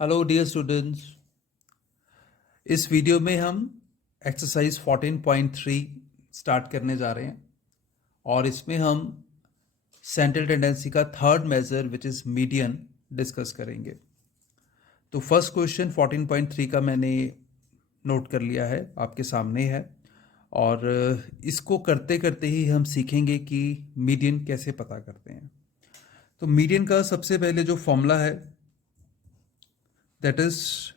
Hello dear students, इस video में हम एक्सरसाइज 14.3 स्टार्ट करने जा रहे हैं और इसमें हम सेंट्रल टेंडेंसी का third major which is median discuss करेंगे। तो फर्स्ट क्वेश्चन 14.3 का मैंने नोट कर लिया है, आपके सामने है और इसको करते करते ही हम सीखेंगे कि मीडियन कैसे पता करते हैं। तो मीडियन का सबसे पहले जो फॉर्मूला है that is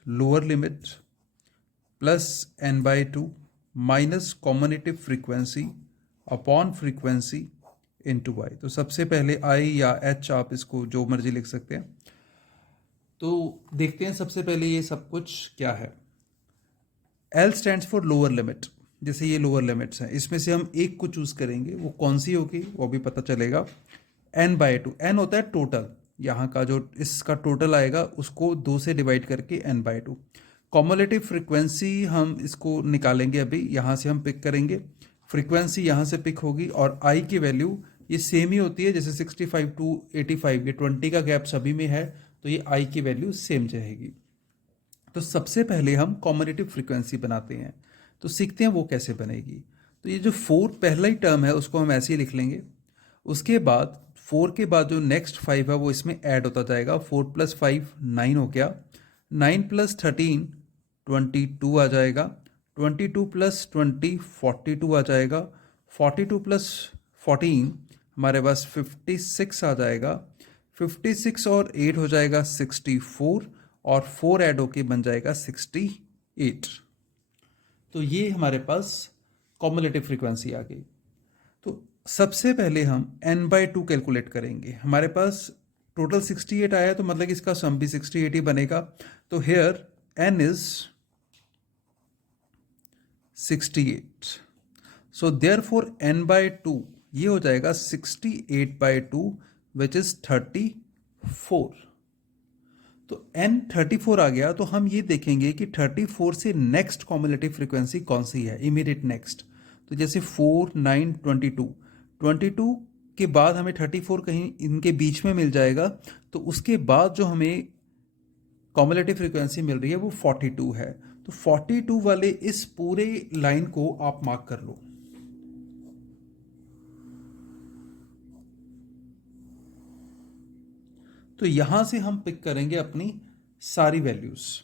lower limit plus n/2 minus cumulative frequency upon frequency into y। तो सबसे पहले i या h, आप इसको जो मर्जी लिख सकते हैं। तो देखते हैं सबसे पहले ये सब कुछ क्या है। L stands for lower limit, जैसे ये लोअर लिमिट्स हैं, इसमें से हम एक को चूज करेंगे, वो कौन सी होगी वो भी पता चलेगा। n/2, n होता है टोटल, यहाँ का जो इसका टोटल आएगा उसको 2 से डिवाइड करके n/2। कॉम्युलेटिव फ्रीक्वेंसी हम इसको निकालेंगे, अभी यहाँ से हम पिक करेंगे, फ्रीक्वेंसी यहाँ से पिक होगी और i की वैल्यू ये सेम ही होती है, जैसे 65 टू 85 ये 20 का गैप सभी में है, तो ये i की वैल्यू सेम रहेगी। तो सबसे पहले हम कॉम्युलेटिव फ्रीक्वेंसी बनाते हैं, तो सीखते हैं वो कैसे बनेगी। तो ये जो 4 पहला ही टर्म है उसको हम ऐसे ही लिख लेंगे। उसके बाद 4 के बाद जो नेक्स्ट 5 है वो इसमें ऐड होता जाएगा। 4 + 5 9 हो गया, 9 + 13 22 आ जाएगा, 22 + 20 42 आ जाएगा, 42 + 14 हमारे पास 56 आ जाएगा, 56 और 8 हो जाएगा 64 और 4 ऐड होके बन जाएगा 68। तो ये हमारे पास कॉम्युलेटिव फ्रीक्वेंसी आ गई। तो सबसे पहले हम n/2 कैलकुलेट करेंगे। हमारे पास टोटल 68 आया, तो मतलब इसका सम भी 68 ही बनेगा। तो here n is 68, so therefore n/2 ये हो जाएगा 68/2 विच इज 34। तो n 34 आ गया, तो हम ये देखेंगे कि 34 से नेक्स्ट कॉम्युलेटिव फ्रीक्वेंसी कौन सी है, इमीडिएट नेक्स्ट। तो जैसे 4 9 22 के बाद हमें 34 कहीं इनके बीच में मिल जाएगा, तो उसके बाद जो हमें कॉम्युलेटिव फ्रीक्वेंसी मिल रही है वो 42 है। तो 42 वाले इस पूरे लाइन को आप मार्क कर लो। तो यहां से हम पिक करेंगे अपनी सारी वैल्यूज।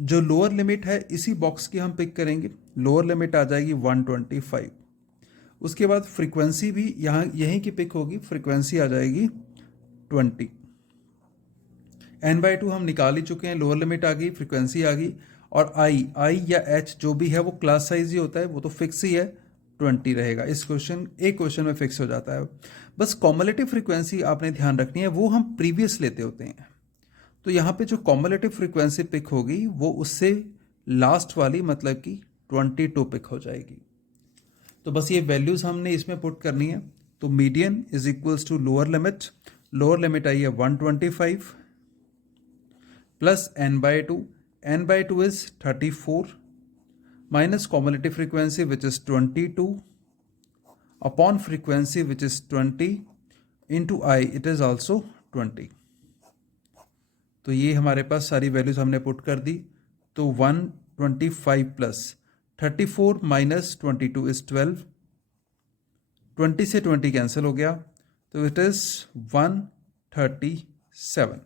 जो लोअर लिमिट है इसी बॉक्स की हम पिक करेंगे, लोअर लिमिट आ जाएगी 125। उसके बाद फ्रीक्वेंसी भी यहाँ यहीं की पिक होगी, फ्रीक्वेंसी आ जाएगी 20। n/2 हम निकाल ही चुके हैं, लोअर लिमिट आ गई, फ्रीक्वेंसी आ गई, और i या h जो भी है वो क्लास साइज ही होता है, वो तो फिक्स ही है, 20 रहेगा। इस एक क्वेश्चन में फिक्स हो जाता है। बस कॉम्युलेटिव फ्रीक्वेंसी आपने ध्यान रखनी है, वो हम प्रीवियस लेते होते हैं। तो यहाँ पे जो कॉम्युलेटिव फ्रीक्वेंसी पिक होगी वो उससे लास्ट वाली मतलब कि 22 पिक हो जाएगी। तो बस ये वैल्यूज हमने इसमें पुट करनी है। तो median is equals to lower limit I है 125 plus n/2, n/2 is 34 minus cumulative frequency which is 22 upon frequency which is 20 into I, it is also 20। तो ये हमारे पास सारी वैल्यूज हमने पुट कर दी। तो 125 प्लस 34 माइनस 22 इज 12, 20 से 20 कैंसिल हो गया, तो इट इज 137।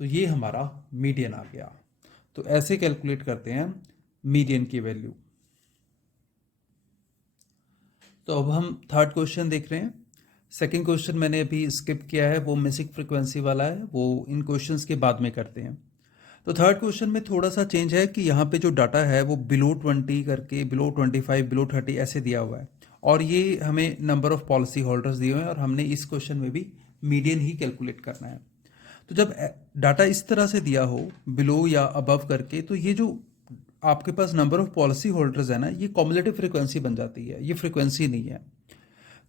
तो ये हमारा मीडियन आ गया। तो ऐसे कैलकुलेट करते हैं मीडियन की वैल्यू। तो अब हम थर्ड क्वेश्चन देख रहे हैं। सेकंड क्वेश्चन मैंने अभी स्किप किया है, वो मिसिंग फ्रीक्वेंसी वाला है, वो इन क्वेश्चंस के बाद में करते हैं। तो थर्ड क्वेश्चन में थोड़ा सा चेंज है कि यहाँ पे जो डाटा है वो बिलो 20 करके, बिलो 25, बिलो 30 ऐसे दिया हुआ है, और ये हमें नंबर ऑफ पॉलिसी होल्डर्स दिए हुए हैं, और हमने इस क्वेश्चन में भी मीडियन ही कैलकुलेट करना है। तो जब डाटा इस तरह से दिया हो बिलो या अबव करके, तो ये जो आपके पास नंबर ऑफ पॉलिसी होल्डर्स है ना, ये कॉम्युलेटिव फ्रीक्वेंसी बन जाती है, ये फ्रीक्वेंसी नहीं है।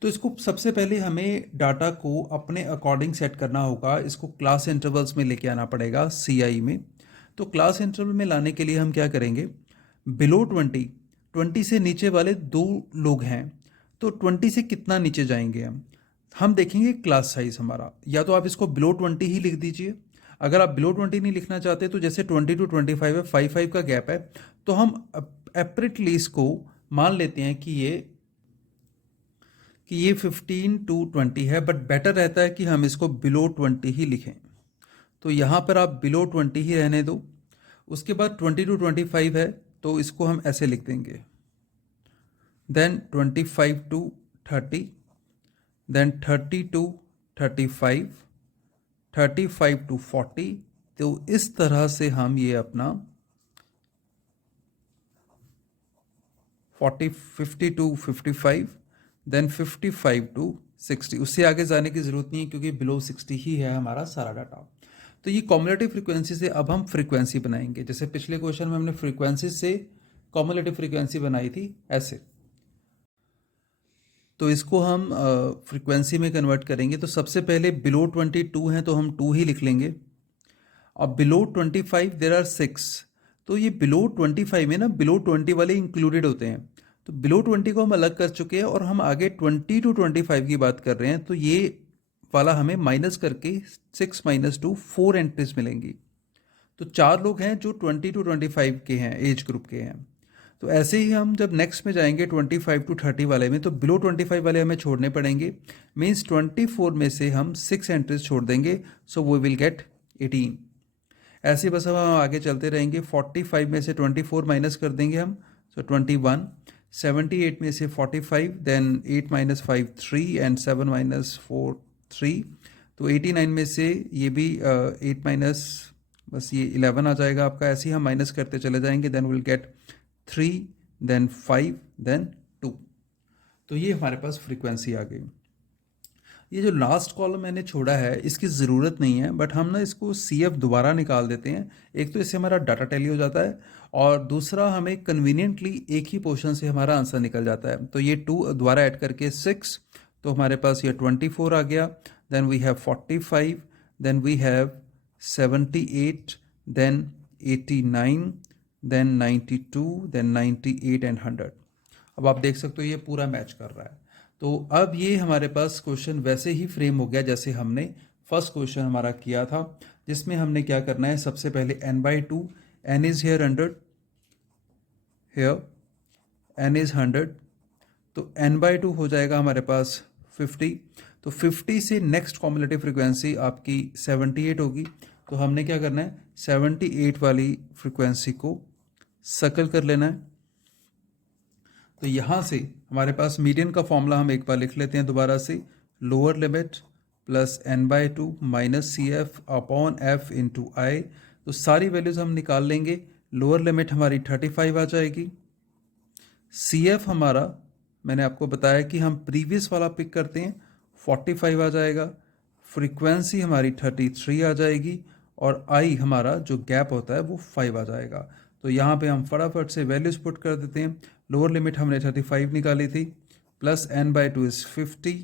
तो इसको सबसे पहले हमें डाटा को अपने अकॉर्डिंग सेट करना होगा, इसको क्लास इंटरवल्स में लेके आना पड़ेगा CI में। तो क्लास इंटरवल में लाने के लिए हम क्या करेंगे, बिलो 20 से नीचे वाले 2 लोग हैं, तो 20 से कितना नीचे जाएंगे हम देखेंगे क्लास साइज हमारा, या तो आप इसको बिलो 20 ही लिख दीजिए, अगर आप बिलो 20 नहीं लिखना चाहते तो जैसे 20 to 25 है, 5 का गैप है, तो हम एपरेटली इसको मान लेते हैं कि ये 15 to 20 है, बट बेटर रहता है कि हम इसको बिलो 20 ही लिखें। तो यहाँ पर आप बिलो 20 ही रहने दो। उसके बाद 20 to 25 है, तो इसको हम ऐसे लिख देंगे, then 25 to 30, then 30 to 35, 35 to 40। तो इस तरह से हम ये अपना 50 to 55, देन 55 to 60। उससे आगे जाने की ज़रूरत नहीं है क्योंकि बिलो 60 ही है हमारा सारा डाटा। तो ये कॉम्युलेटिव फ्रीक्वेंसी से अब हम फ्रीक्वेंसी बनाएंगे। जैसे पिछले क्वेश्चन में हमने फ्रीक्वेंसी से कॉम्युलेटिव फ्रीक्वेंसी बनाई थी ऐसे, तो इसको हम फ्रीक्वेंसी में कन्वर्ट करेंगे। तो सबसे पहले बिलो 22 हैं तो हम 2 ही लिख लेंगे। अब बिलो 25 देर आर 6, तो ये बिलो 25 में ना बिलो 20 वाले इंक्लूडेड होते हैं, तो बिलो 20 को हम अलग कर चुके हैं और हम आगे 20 to 25 की बात कर रहे हैं। तो ये वाला हमें माइनस करके 6 - 2 4 एंट्रीज मिलेंगी। तो 4 लोग हैं जो 20 to 25 के हैं, एज ग्रुप के हैं। तो ऐसे ही हम जब नेक्स्ट में जाएंगे 25 to 30 वाले में, तो बिलो 25 वाले हमें छोड़ने पड़ेंगे। मीन्स 24 में से हम 6 एंट्रीज छोड़ देंगे, सो वी विल गेट 18। ऐसे बस हम आगे चलते रहेंगे। 45 में से 24 माइनस कर देंगे हम, सो 21। 78 में से 45, देन 8 - 5 3 एंड 7 - 4 3। तो 89 में से ये भी 8 माइनस, बस ये 11 आ जाएगा आपका। ऐसे ही हम माइनस करते चले जाएंगे, then will get 3, then 5, then 2। तो ये हमारे पास फ्रीक्वेंसी आ गई। ये जो लास्ट कॉलम मैंने छोड़ा है इसकी ज़रूरत नहीं है, बट हम ना इसको CF दोबारा निकाल देते हैं। एक तो इससे हमारा डाटा टैली हो जाता है और दूसरा हमें कन्वीनियंटली एक ही पोर्शन से हमारा आंसर निकल जाता है। तो ये 2 दोबारा ऐड करके 6, तो हमारे पास ये 24 आ गया। Then we have 45, then we have 78, then 89, then 92, then 98 and 100। अब आप देख सकते हो ये पूरा मैच कर रहा है। तो अब ये हमारे पास क्वेश्चन वैसे ही फ्रेम हो गया जैसे हमने फर्स्ट क्वेश्चन हमारा किया था, जिसमें हमने क्या करना है, सबसे पहले n/2, n is here 100, here n is 100, तो n/2 हो जाएगा हमारे पास 50। तो 50 से नेक्स्ट कॉम्युलेटिव फ्रीक्वेंसी आपकी 78 होगी। तो हमने क्या करना है, 78 वाली फ्रीक्वेंसी को सर्कल कर लेना है। तो यहाँ से हमारे पास मीडियन का फॉर्मूला हम एक बार लिख लेते हैं दोबारा से, lower limit plus n/2 minus CF upon F into I. तो सारी वैल्यूज़ हम निकाल लेंगे। लोअर लिमिट हमारी 35 आ जाएगी, CF हमारा मैंने आपको बताया कि हम प्रीवियस वाला पिक करते हैं, 45 आ जाएगा। फ्रीक्वेंसी हमारी 33 आ जाएगी और आई हमारा जो गैप होता है वो 5 आ जाएगा। तो यहाँ पे हम फटाफट से वैल्यूज पुट कर देते हैं। लोअर लिमिट हमने 35 निकाली थी, plus n/2 is 50,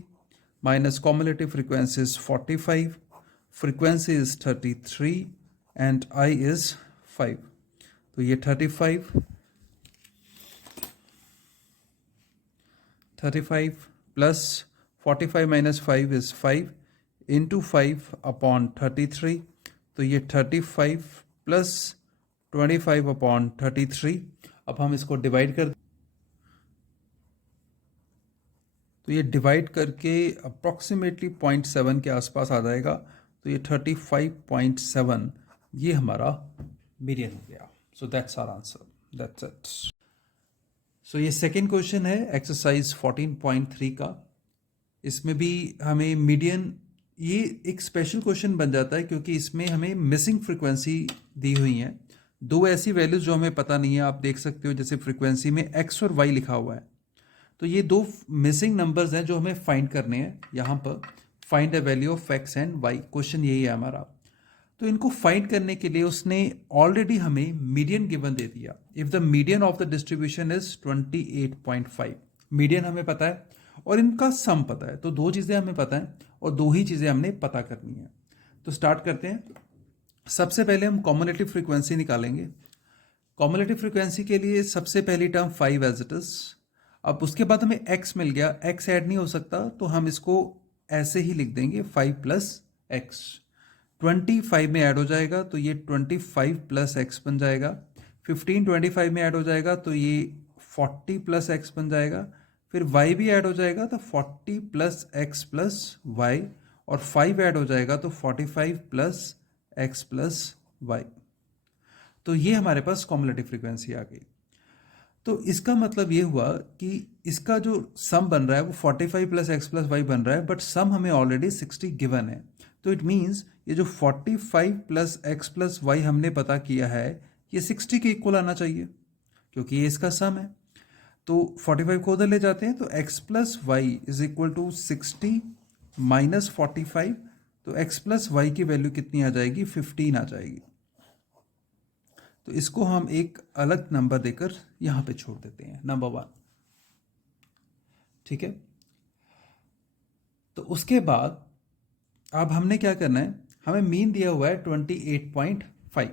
minus cumulative frequency is 45, frequency is 33 and I is 5। तो ये 35 plus 45 minus 5 is 5 into 5 upon 33। तो ये 35 प्लस 25 अपॉन 33। अब हम इसको डिवाइड कर, तो ये डिवाइड करके अप्रॉक्सीमेटली 0.7 के आसपास आ जाएगा। तो ये 35.7 ये हमारा मीडियन हो गया। So that's our answer, that's it. So ये सेकेंड क्वेश्चन है एक्सरसाइज 14.3 का। इसमें भी हमें मीडियन, ये एक स्पेशल क्वेश्चन बन जाता है क्योंकि इसमें हमें मिसिंग फ्रीक्वेंसी दी हुई हैं, दो ऐसी वैल्यूज जो हमें पता नहीं है। आप देख सकते हो जैसे फ्रीक्वेंसी में x और y लिखा हुआ है, तो ये दो मिसिंग नंबर्स हैं जो हमें फाइंड करने हैं। यहाँ पर find the value of x and y, question यही है हमारा। तो इनको फाइंड करने के लिए उसने ऑलरेडी हमें मीडियन गिवन दे दिया। If the median of the distribution is 28.5, median हमें पता है और इनका सम पता है। तो दो चीज़ें हमें पता है और दो ही चीज़ें हमने पता करनी है। तो स्टार्ट करते हैं। सबसे पहले हम कॉम्युलेटिव फ्रीक्वेंसी निकालेंगे। कॉम्युलेटिव फ्रीक्वेंसी के लिए सबसे पहली टर्म 5 एज इट इज। अब उसके बाद हमें x मिल गया, x ऐड नहीं हो सकता तो हम इसको ऐसे ही लिख देंगे 5 + x। 25 में ऐड हो जाएगा तो ये 25 प्लस एक्स बन जाएगा। 15 25 में ऐड हो जाएगा तो ये 40 प्लस एक्स बन जाएगा। फिर y भी ऐड हो जाएगा तो 40 प्लस एक्स प्लस वाई, और 5 ऐड हो जाएगा तो 45 प्लस एक्स प्लस वाई। तो ये हमारे पास कॉम्युलेटिव फ्रीक्वेंसी आ गई। तो इसका मतलब ये हुआ कि इसका जो सम बन रहा है वो 45 प्लस एक्स प्लस वाई बन रहा है, बट सम हमें ऑलरेडी 60 गिवन है। तो इट मीन्स ये जो 45 प्लस एक्स प्लस वाई हमने पता किया है ये 60 के इक्वल आना चाहिए, क्योंकि ये इसका सम है। तो 45 को उधर ले जाते हैं तो x plus y is equal to 60 minus 45। तो x प्लस वाई की वैल्यू कितनी आ जाएगी? 15 आ जाएगी। तो इसको हम एक अलग नंबर देकर यहां पे छोड़ देते हैं, नंबर 1। ठीक है। तो उसके बाद अब हमने क्या करना है, हमें मीन दिया हुआ है 28.5।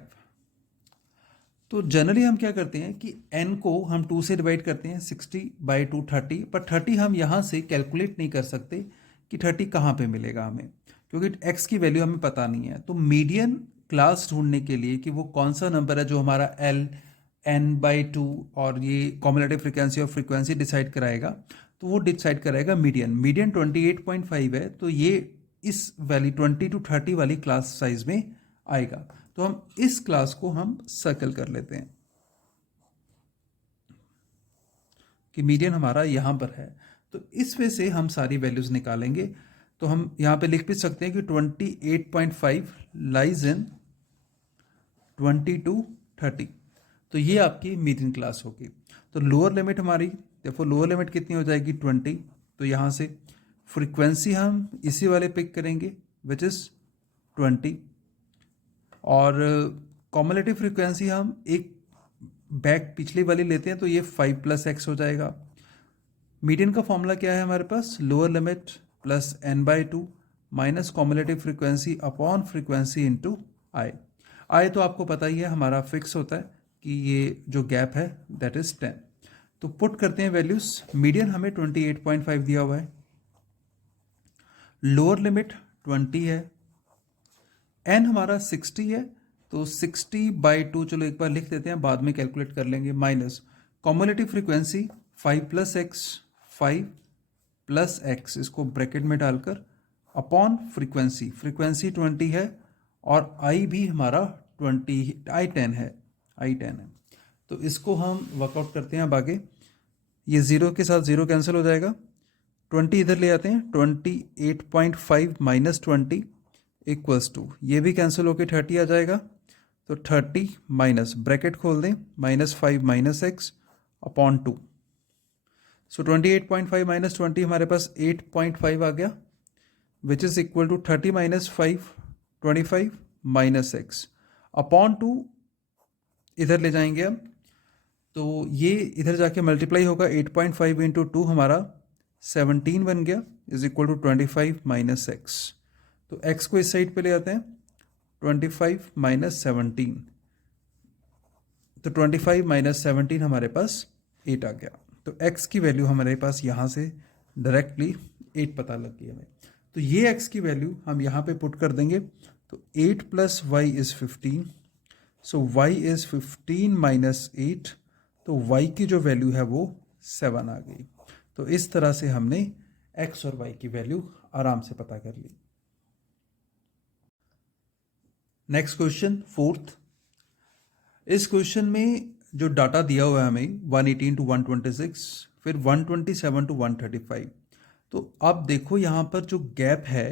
तो जनरली हम क्या करते हैं कि n को हम 2 से डिवाइड करते हैं, 60/2 30, पर 30 हम यहाँ से कैलकुलेट नहीं कर सकते कि 30 कहाँ पे मिलेगा हमें, क्योंकि x की वैल्यू हमें पता नहीं है। तो मीडियन क्लास ढूंढने के लिए कि वो कौन सा नंबर है जो हमारा L n/2 और ये कॉम्युलेटिव फ्रीक्वेंसी और फ्रीक्वेंसी डिसाइड कराएगा, तो वो डिसाइड कराएगा मीडियन। मीडियन 28.5 है, तो ये इस वैल्यू 20 to 30 वाली क्लास साइज में आएगा। तो हम इस क्लास को हम सर्कल कर लेते हैं कि मीडियन हमारा यहां पर है। तो इस वे से हम सारी वैल्यूज निकालेंगे। तो हम यहां पे लिख भी सकते हैं कि 28.5 लाइज इन 20 to 30। तो ये आपकी मीडियन क्लास होगी। तो लोअर लिमिट हमारी, देखो लोअर लिमिट कितनी हो जाएगी? 20। तो यहां से फ्रीक्वेंसी हम इसी वाले पिक करेंगे विच इज 20, और कॉम्युलेटिव फ्रीक्वेंसी हम एक बैक पिछली वाली लेते हैं तो ये 5 प्लस एक्स हो जाएगा। मीडियन का फॉर्मूला क्या है हमारे पास? Lower limit plus n/2 minus cumulative frequency upon frequency into I. I तो आपको पता ही है हमारा फिक्स होता है कि ये जो गैप है दैट इज 10। तो पुट करते हैं वैल्यूज। मीडियन हमें 28.5 दिया हुआ है, लोअर लिमिट 20 है, n हमारा 60 है, तो 60/2 चलो एक बार लिख देते हैं, बाद में कैलकुलेट कर लेंगे, minus cumulative frequency 5 plus x, 5 plus x इसको ब्रैकेट में डालकर अपॉन फ्रीक्वेंसी, फ्रीक्वेंसी 20 है और आई भी हमारा 20, आई 10 है, आई 10 है। तो इसको हम वर्कआउट करते हैं अब आगे। ये जीरो के साथ जीरो कैंसिल हो जाएगा, 20 इधर ले आते हैं, 28.5 माइनस 20 इक्वल्स टू, ये भी कैंसिल होकर 30 आ जाएगा। तो 30 माइनस ब्रैकेट खोल दें, -5 minus x upon 2। So 28.5 minus 20 हमारे पास 8.5 आ गया, which is equal to 30 minus 5 25 minus x upon 2। इधर ले जाएंगे हम तो ये इधर जाके मल्टीप्लाई होगा, 8.5 इंटू 2 हमारा 17 बन गया, is equal to 25 minus x. तो x को इस साइड पे ले आते हैं, 25 माइनस 17, तो 25 माइनस 17 हमारे पास 8 आ गया। तो x की वैल्यू हमारे पास यहाँ से डायरेक्टली 8 पता लग गई हमें। तो ये x की वैल्यू हम यहाँ पे पुट कर देंगे। तो 8 plus y is 15, so y is 15 minus 8, तो y की जो वैल्यू है वो 7 आ गई। तो इस तरह से हमने x और y की वैल्यू आराम से पता कर ली। Next question, fourth. इस क्वेश्चन में जो डाटा दिया हुआ है हमें 118 to 126, फिर 127 to 135। तो अब देखो यहाँ पर जो गैप है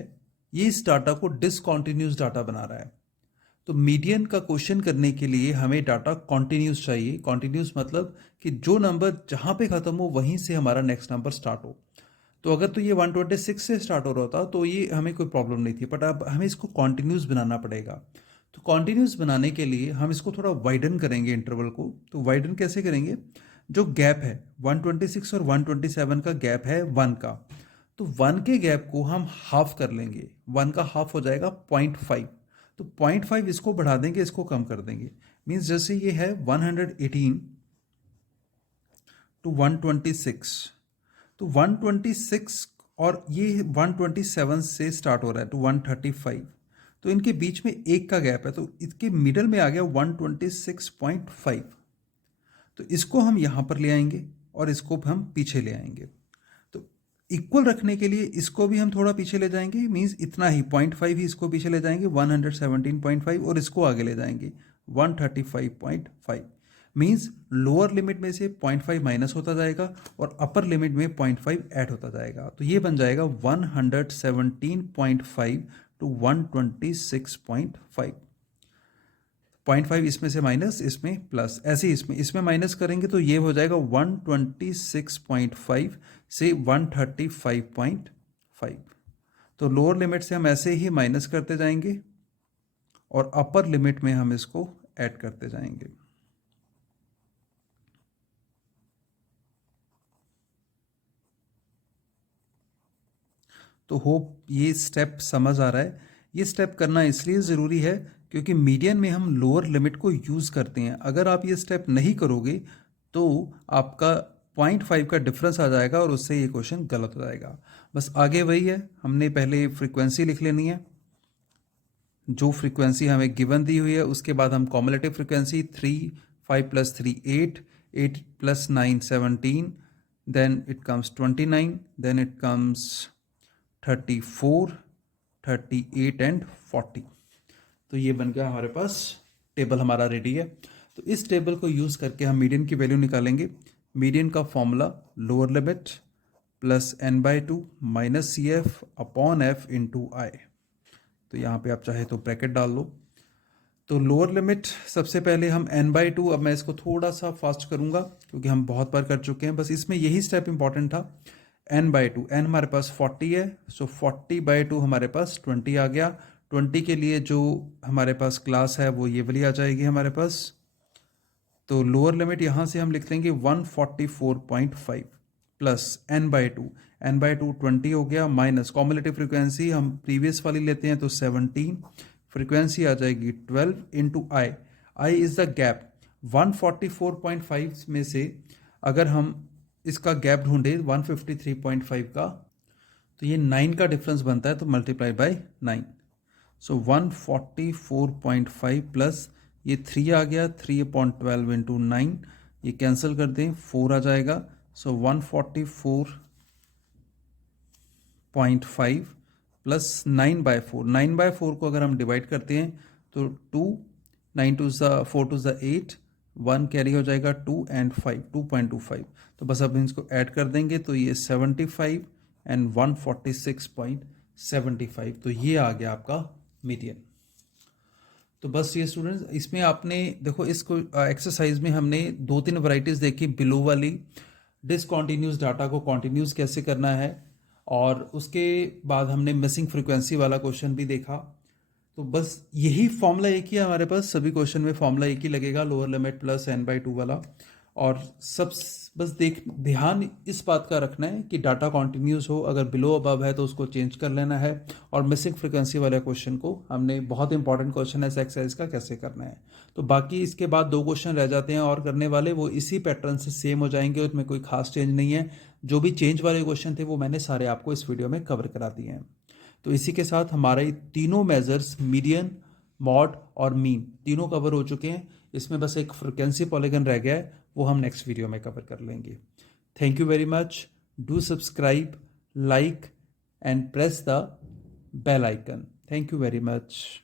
ये इस डाटा को डिसकॉन्टिन्यूस डाटा बना रहा है। तो मीडियन का क्वेश्चन करने के लिए हमें डाटा कॉन्टिन्यूस चाहिए। कॉन्टिन्यूस मतलब कि जो नंबर जहाँ पे ख़त्म हो वहीं से हमारा नेक्स्ट नंबर स्टार्ट हो। तो अगर तो ये 126 से स्टार्ट हो रहा था तो ये हमें कोई प्रॉब्लम नहीं थी, बट अब हमें इसको कॉन्टिन्यूस बनाना पड़ेगा। तो कॉन्टिन्यूस बनाने के लिए हम इसको थोड़ा वाइडन करेंगे इंटरवल को। तो वाइडन कैसे करेंगे? जो गैप है 126 और 127 का गैप है 1 का, तो 1 के गैप को हम हाफ कर लेंगे, 1 का हाफ हो जाएगा 0.5। तो 0.5 इसको बढ़ा देंगे, इसको कम कर देंगे। मीन्स जैसे ये है 118 to 126, तो 126 और ये 127 से स्टार्ट हो रहा है तो 135, तो इनके बीच में 1 का गैप है, तो इसके मिडल में आ गया 126.5। तो इसको हम यहाँ पर ले आएंगे और इसको हम पीछे ले आएंगे। तो इक्वल रखने के लिए इसको भी हम थोड़ा पीछे ले जाएंगे, मीन्स इतना ही 0.5 ही इसको पीछे ले जाएंगे 117.5, और इसको आगे ले जाएंगे 135.5। मीन्स लोअर लिमिट में से 0.5 माइनस होता जाएगा और अपर लिमिट में 0.5 ऐड होता जाएगा। तो ये बन जाएगा 117.5 टू 126.5। 0.5 इसमें से माइनस, इसमें प्लस, ऐसे ही इसमें माइनस करेंगे तो ये हो जाएगा 126.5 से 135.5। तो लोअर लिमिट से हम ऐसे ही माइनस करते जाएंगे और अपर लिमिट में हम इसको ऐड करते जाएंगे। तो होप ये स्टेप समझ आ रहा है। ये स्टेप करना इसलिए ज़रूरी है क्योंकि मीडियन में हम लोअर लिमिट को यूज़ करते हैं। अगर आप ये स्टेप नहीं करोगे तो आपका 0.5 का डिफरेंस आ जाएगा और उससे ये क्वेश्चन गलत हो जाएगा। बस आगे वही है, हमने पहले फ्रीक्वेंसी लिख लेनी है, जो फ्रीक्वेंसी हमें गिवन दी हुई है। उसके बाद हम cumulative frequency 3, 5 + 3 8, 8 + 9 17, then it comes 29, then it comes 34, 38 and 40। तो ये बन गया हमारे पास, टेबल हमारा रेडी है। तो इस टेबल को यूज़ करके हम मीडियन की वैल्यू निकालेंगे। मीडियन का formula lower limit plus n/2 minus CF upon F into I। तो यहाँ पे आप चाहे तो ब्रैकेट डाल लो। तो लोअर लिमिट सबसे पहले हम n/2, अब मैं इसको थोड़ा सा फास्ट करूँगा क्योंकि हम बहुत बार कर चुके हैं, बस इसमें यही स्टेप इंपॉर्टेंट था। n/2, n हमारे पास 40 है, सो 40/2 हमारे पास 20 आ गया। 20 के लिए जो हमारे पास क्लास है वो ये वाली आ जाएगी हमारे पास। तो लोअर लिमिट यहाँ से हम लिख लेंगे 144.5 प्लस n/2, n/2 20 हो गया, माइनस कॉमुलेटिव फ्रीक्वेंसी हम प्रीवियस वाली लेते हैं तो 17, फ्रीक्वेंसी आ जाएगी 12 into I. I is the gap. 144.5 में से अगर हम इसका गैप ढूंढे 153.5 का, तो ये 9 का डिफरेंस बनता है, तो मल्टीप्लाई बाय 9। सो 144.5 प्लस ये 3 आ गया, 3/12 इंटू 9, ये कैंसिल कर दें, 4 आ जाएगा। सो 144.5 प्लस 9/4, 9/4 को अगर हम डिवाइड करते हैं तो 2, 9 2 4 2 8, 1 कैरी हो जाएगा 2 एंड 5, 2.25। तो बस अब इसको ऐड कर देंगे तो ये 75 एंड 146.75। तो ये आ गया आपका मीडियन। तो बस ये स्टूडेंट्स, इसमें आपने देखो, इसको एक्सरसाइज में हमने 2-3 वैरायटीज़ देखी। बिलो वाली डिसकॉन्टीन्यूस डाटा को कॉन्टीन्यूस कैसे करना है, और उसके बाद हमने मिसिंग फ्रीक्वेंसी वाला क्वेश्चन भी देखा। तो बस यही फॉर्मूला एक ही है हमारे पास, सभी क्वेश्चन में फॉर्मूला एक ही लगेगा, लोअर लिमिट प्लस n/2 वाला। और सब बस ध्यान इस बात का रखना है कि डाटा कॉन्टिन्यूस हो, अगर बिलो अबव है तो उसको चेंज कर लेना है। और मिसिंग फ्रीक्वेंसी वाले क्वेश्चन को हमने, बहुत इंपॉर्टेंट क्वेश्चन है एक्सरसाइज का, कैसे करना है। तो बाकी इसके बाद 2 क्वेश्चन रह जाते हैं और करने वाले, वो इसी पैटर्न से सेम हो जाएंगे, उसमें कोई खास चेंज नहीं है। जो भी चेंज वाले क्वेश्चन थे वो मैंने सारे आपको इस वीडियो में कवर करा दिए हैं। तो इसी के साथ हमारे तीनों मेजर्स, मीडियन, मॉड और मीन, तीनों कवर हो चुके हैं। इसमें बस एक फ्रीक्वेंसी पॉलीगन रह गया है, वो हम नेक्स्ट वीडियो में कवर कर लेंगे। Thank you very much. Do subscribe, like and press the bell icon. Thank you very much.